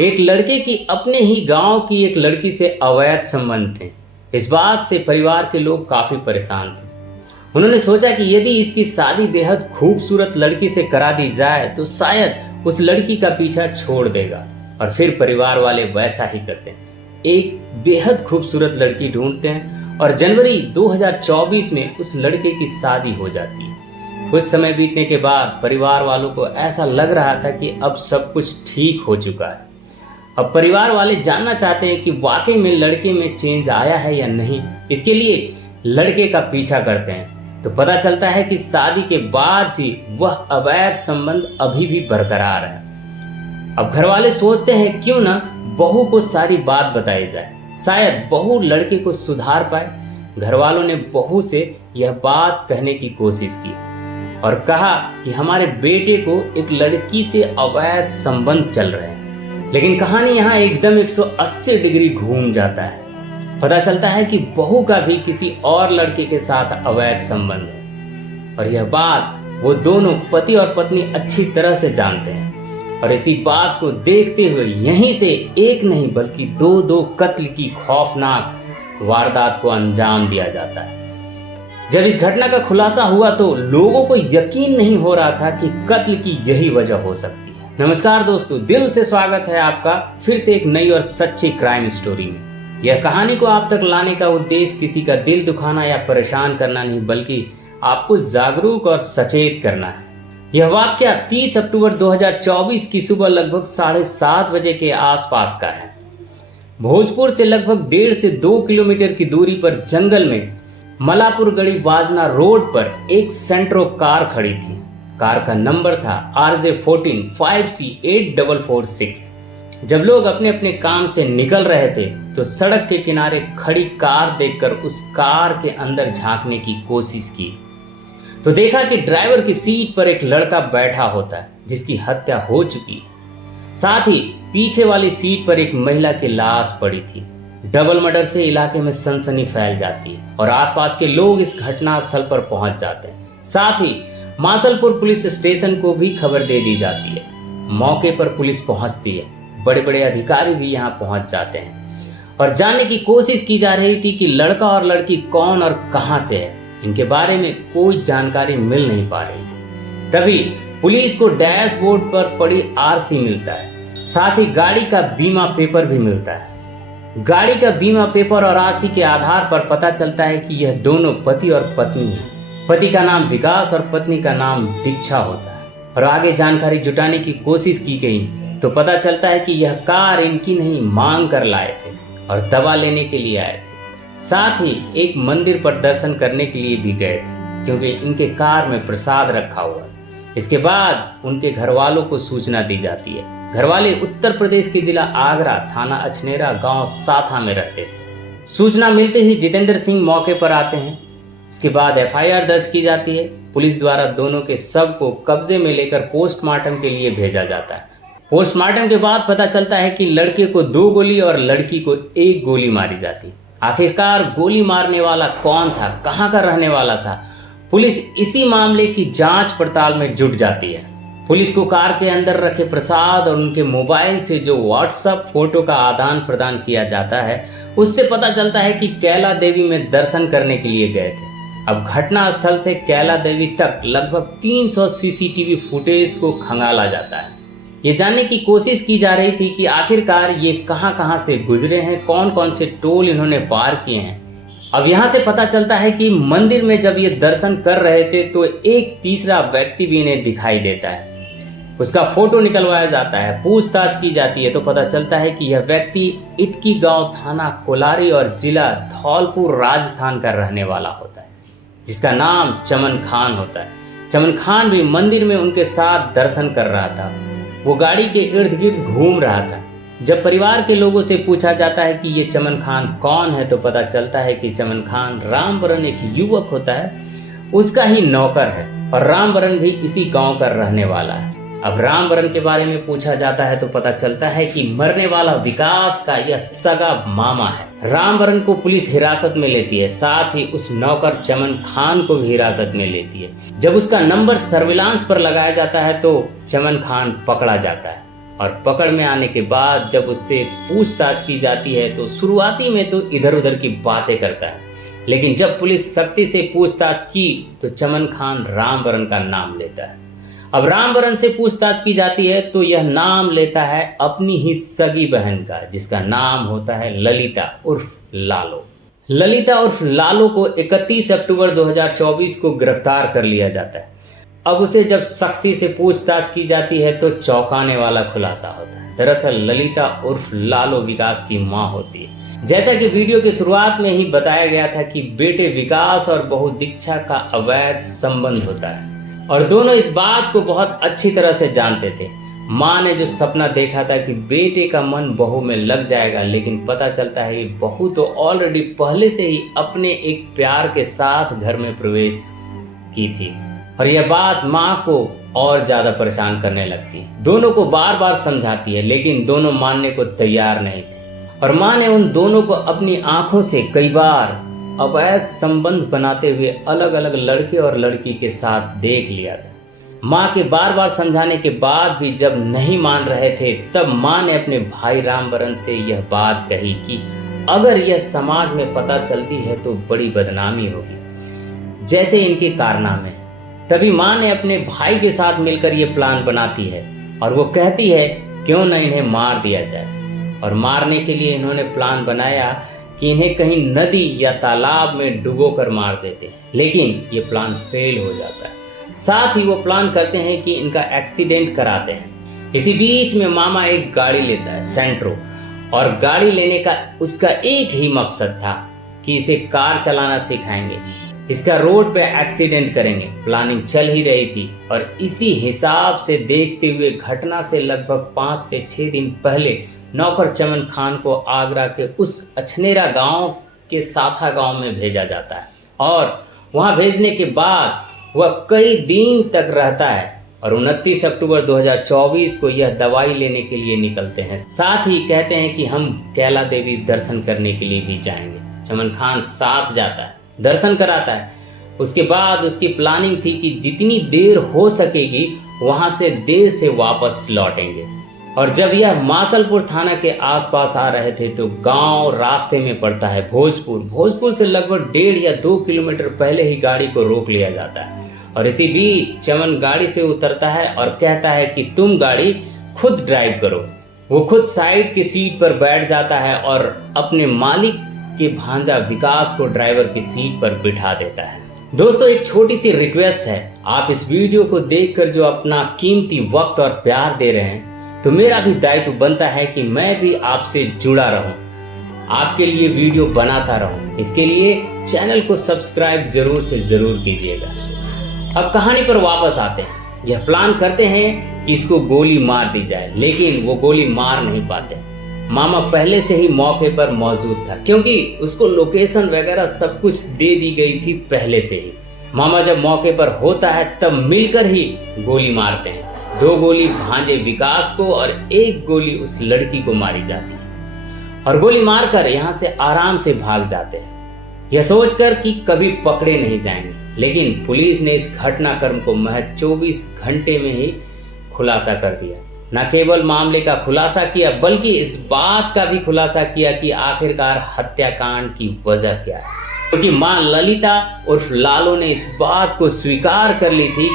एक लड़के की अपने ही गांव की एक लड़की से अवैध संबंध थे। इस बात से परिवार के लोग काफी परेशान थे। उन्होंने सोचा कि यदि इसकी शादी बेहद खूबसूरत लड़की से करा दी जाए तो शायद उस लड़की का पीछा छोड़ देगा, और फिर परिवार वाले वैसा ही करते हैं। एक बेहद खूबसूरत लड़की ढूंढते हैं और जनवरी 2024 में उस लड़के की शादी हो जाती है। कुछ समय बीतने के बाद परिवार वालों को ऐसा लग रहा था कि अब सब कुछ ठीक हो चुका है। अब परिवार वाले जानना चाहते हैं कि वाकई में लड़के में चेंज आया है या नहीं। इसके लिए लड़के का पीछा करते हैं तो पता चलता है कि शादी के बाद भी वह अवैध संबंध अभी भी बरकरार है। अब घर वाले सोचते हैं क्यों ना बहू को सारी बात बताई जाए, शायद बहू लड़के को सुधार पाए। घर वालों ने बहू से यह बात कहने की कोशिश की और कहा कि हमारे बेटे को एक लड़की से अवैध संबंध चल रहे हैं। लेकिन कहानी यहाँ एकदम 180 डिग्री घूम जाता है। पता चलता है कि बहू का भी किसी और लड़के के साथ अवैध संबंध है, और यह बात वो दोनों पति और पत्नी अच्छी तरह से जानते हैं। और इसी बात को देखते हुए यहीं से एक नहीं बल्कि दो कत्ल की खौफनाक वारदात को अंजाम दिया जाता है। जब इस घटना का खुलासा हुआ तो लोगों को यकीन नहीं हो रहा था कि कत्ल की यही वजह हो सकती है। नमस्कार दोस्तों, दिल से स्वागत है आपका फिर से एक नई और सच्ची क्राइम स्टोरी में। यह कहानी को आप तक लाने का उद्देश्य किसी का दिल दुखाना या परेशान करना नहीं, बल्कि आपको जागरूक और सचेत करना है। यह वाकया 30 अक्टूबर 2024 की सुबह लगभग 7:30 बजे के आसपास का है। भोजपुर से लगभग 1.5 से 2 किलोमीटर की दूरी पर जंगल में मलापुर गढ़ी बाजना रोड पर एक सेंट्रो कार खड़ी थी। कार का नंबर था RJ14 5C8446। जब लोग अपने अपने काम से निकल रहे थे तो सड़क के किनारे खड़ी कार देखकर उस कार के अंदर झांकने की कोशिश की तो देखा कि ड्राइवर की सीट पर एक लड़का बैठा होता है जिसकी हत्या हो चुकी है। साथ ही पीछे वाली सीट पर एक महिला की लाश पड़ी थी। डबल मर्डर से इलाके में सनसनी फैल जाती है और आसपास के लोग इस घटना स्थल पर पहुंच जाते हैं। साथ ही मासलपुर पुलिस स्टेशन को भी खबर दे दी जाती है। मौके पर पुलिस पहुंचती है, बड़े बड़े अधिकारी भी यहां पहुंच जाते हैं और जानने की कोशिश की जा रही थी कि लड़का और लड़की कौन और कहां से है। इनके बारे में कोई जानकारी मिल नहीं पा रही थी। तभी पुलिस को डैशबोर्ड पर पड़ी RC मिलता है, साथ ही गाड़ी का बीमा पेपर भी मिलता है। गाड़ी का बीमा पेपर और RC के आधार पर पता चलता है कि यह दोनों पति और पत्नी हैं। पति का नाम विकास और पत्नी का नाम दीक्षा होता है। और आगे जानकारी जुटाने की कोशिश की गई तो पता चलता है कि यह कार इनकी नहीं, मांग कर लाए थे और दवा लेने के लिए आए थे। साथ ही एक मंदिर पर दर्शन करने के लिए भी गए थे क्योंकि इनके कार में प्रसाद रखा हुआ है। इसके बाद उनके घर वालों को सूचना दी जाती है। घर वाले उत्तर प्रदेश के जिला आगरा, थाना अछनेरा, गांव साथा में रहते थे। सूचना मिलते ही जितेंद्र सिंह मौके पर आते हैं। इसके बाद FIR दर्ज की जाती है। पुलिस द्वारा दोनों के शव को कब्जे में लेकर पोस्टमार्टम के लिए भेजा जाता है। पोस्टमार्टम के बाद पता चलता है कि लड़के को 2 गोली और लड़की को 1 गोली मारी जाती। आखिरकार गोली मारने वाला कौन था, कहां का रहने वाला था, पुलिस इसी मामले की जांच पड़ताल में जुट जाती है। पुलिस को कार के अंदर रखे प्रसाद और उनके मोबाइल से जो WhatsApp फोटो का आदान प्रदान किया जाता है उससे पता चलता है कि कैला देवी में दर्शन करने के लिए गए थे। अब घटना स्थल से कैला देवी तक लगभग 300 CCTV फुटेज को खंगाला जाता है। ये जानने की कोशिश की जा रही थी कि आखिरकार ये कहां से गुजरे हैं, कौन कौन से टोल इन्होंने पार किए हैं। अब यहाँ से पता चलता है कि मंदिर में जब ये दर्शन कर रहे थे तो एक तीसरा व्यक्ति भी इन्हें दिखाई देता है। उसका फोटो निकलवाया जाता है, पूछताछ की जाती है तो पता चलता है कि यह व्यक्ति इटकी गांव, थाना कोलारी और जिला धौलपुर, राजस्थान का रहने वाला होता है, जिसका नाम चमन खान होता है। चमन खान भी मंदिर में उनके साथ दर्शन कर रहा था। वो गाड़ी के इर्द गिर्द घूम रहा था। जब परिवार के लोगों से पूछा जाता है कि ये चमन खान कौन है तो पता चलता है कि चमन खान रामवरण एक युवक होता है, उसका ही नौकर है और रामवरण भी इसी गांव का रहने वाला है। अब रामवरण के बारे में पूछा जाता है तो पता चलता है कि मरने वाला विकास का यह सगा मामा है। रामवरण को पुलिस हिरासत में लेती है, साथ ही उस नौकर चमन खान को भी हिरासत में लेती है। जब उसका नंबर सर्विलांस पर लगाया जाता है तो चमन खान पकड़ा जाता है और पकड़ में आने के बाद जब उससे पूछताछ की जाती है तो शुरुआती में तो इधर उधर की बातें करता है, लेकिन जब पुलिस सख्ती से पूछताछ की तो चमन खान रामबरन का नाम लेता है। अब रामबरन से पूछताछ की जाती है तो यह नाम लेता है अपनी ही सगी बहन का, जिसका नाम होता है ललिता उर्फ लालो। ललिता उर्फ लालो को 31 अक्टूबर 2024 को गिरफ्तार कर लिया जाता है। अब उसे जब सख्ती से पूछताछ की जाती है तो चौंकाने वाला खुलासा होता है। दरअसल ललिता उर्फ लालो विकास की मां होती है। जैसा कि वीडियो की शुरुआत में ही बताया गया था कि बेटे विकास और बहू दीक्षा का अवैध संबंध होता है और दोनों इस बात को बहुत अच्छी तरह से जानते थे। मां ने जो सपना देखा था कि बेटे का मन बहू में लग जाएगा, लेकिन पता चलता है बहू तो ऑलरेडी पहले से ही अपने एक प्यार के साथ घर में प्रवेश की थी और यह बात मां को और ज्यादा परेशान करने लगती है। दोनों को बार बार समझाती है, लेकिन दोनों मानने को तैयार नहीं थे और मां ने उन दोनों को अपनी आंखों से कई बार अवैध संबंध बनाते हुए अलग अलग लड़के और लड़की के साथ देख लिया था। मां के बार बार समझाने के बाद भी जब नहीं मान रहे थे, तब मां ने अपने भाई रामबरन से यह बात कही कि अगर यह समाज में पता चलती है तो बड़ी बदनामी होगी, जैसे इनके कारनामे। तभी मां ने अपने भाई के साथ मिलकर यह प्लान बनाती है और वो कहती है क्यों न इन्हें मार दिया जाए। और मारने के लिए इन्होंने प्लान बनाया कि इन्हें कहीं नदी या तालाब में डुबो कर मार देते हैं, लेकिन ये प्लान फेल हो जाता है। साथ ही वो प्लान करते हैं कि इनका एक्सीडेंट कराते हैं। इसी बीच में मामा एक गाड़ी लेता है सेंट्रो, और गाड़ी लेने का उसका एक ही मकसद था कि इसे कार चलाना सिखाएंगे, इसका रोड पे एक्सीडेंट करेंगे। प्लानिंग चल ही रही थी और इसी हिसाब से देखते हुए घटना से लगभग 5 से 6 दिन पहले नौकर चमन खान को आगरा के उस अछनेरा गांव के साथा गांव में भेजा जाता है और वहां भेजने के बाद वह कई दिन तक रहता है और 29 अक्टूबर 2024 को यह दवाई लेने के लिए निकलते हैं। साथ ही कहते हैं कि हम कैला देवी दर्शन करने के लिए भी जाएंगे। चमन खान साथ जाता है, दर्शन कराता है। उसके बाद उसकी प्लानिंग थी कि जितनी देर हो सकेगी वहां से देर से वापस लौटेंगे। और जब यह मासलपुर थाना के आसपास आ रहे थे तो गांव रास्ते में पड़ता है भोजपुर से लगभग 1.5 या 2 किलोमीटर पहले ही गाड़ी को रोक लिया जाता है और इसी बीच चमन गाड़ी से उतरता है और कहता है कि तुम गाड़ी खुद ड्राइव करो। वो खुद साइड की सीट पर बैठ जाता है और अपने मालिक के भांजा विकास को ड्राइवर की सीट पर बिठा देता है। दोस्तों, एक छोटी सी रिक्वेस्ट है, आप इस वीडियो को देखकर जो अपना कीमती वक्त और प्यार दे रहे हैं तो मेरा भी दायित्व बनता है कि मैं भी आपसे जुड़ा रहूं, आपके लिए वीडियो बनाता रहूं। इसके लिए चैनल को सब्सक्राइब जरूर से जरूर कीजिएगा। अब कहानी पर वापस आते हैं। यह प्लान करते हैं कि इसको गोली मार दी जाए, लेकिन वो गोली मार नहीं पाते। मामा पहले से ही मौके पर मौजूद था क्योंकि उसको लोकेशन वगैरह सब कुछ दे दी गई थी पहले से ही। मामा जब मौके पर होता है तब मिलकर ही गोली मारते हैं। 2 गोली भांजे विकास को और 1 गोली उस लड़की को मारी जाती है और गोली मारकर यहाँ से आराम से भाग जाते हैं, यह सोचकर कि कभी पकड़े नहीं जाएंगे। लेकिन पुलिस ने इस घटनाक्रम को महज 24 घंटे में ही खुलासा कर दिया। न केवल मामले का खुलासा किया बल्कि इस बात का भी खुलासा किया कि आखिरकार हत्याकांड की वजह क्या है, क्योंकि मां ललिता उर्फ लालो ने इस बात को स्वीकार कर ली थी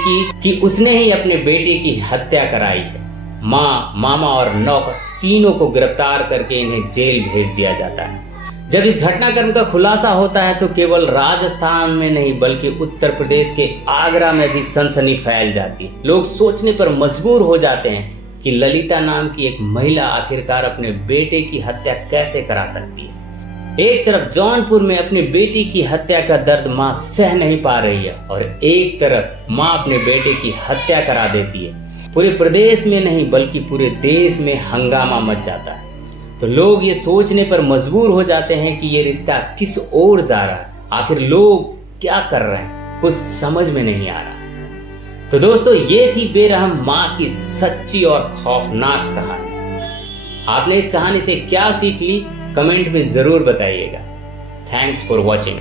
कि उसने ही अपने बेटे की हत्या कराई है। मां, मामा और नौकर तीनों को गिरफ्तार करके इन्हें जेल भेज दिया जाता है। जब इस घटनाक्रम का खुलासा होता है तो केवल राजस्थान में नहीं बल्कि उत्तर प्रदेश के आगरा में भी सनसनी फैल जाती है। लोग सोचने पर मजबूर हो जाते हैं कि ललिता नाम की एक महिला आखिरकार अपने बेटे की हत्या कैसे करा सकती है। एक तरफ जौनपुर में अपने बेटी की हत्या का दर्द मां सह नहीं पा रही है और एक तरफ मां अपने बेटे की हत्या करा देती है। पूरे प्रदेश में नहीं बल्कि पूरे देश में हंगामा मच जाता है। तो लोग ये सोचने पर मजबूर हो जाते हैं कि ये रिश्ता किस ओर जा रहा है, आखिर लोग क्या कर रहे हैं, कुछ समझ में नहीं आ रहा। तो दोस्तों, ये थी बेरहम मां की सच्ची और खौफनाक कहानी। आपने इस कहानी से क्या सीख ली, कमेंट में जरूर बताइएगा। Thanks for watching.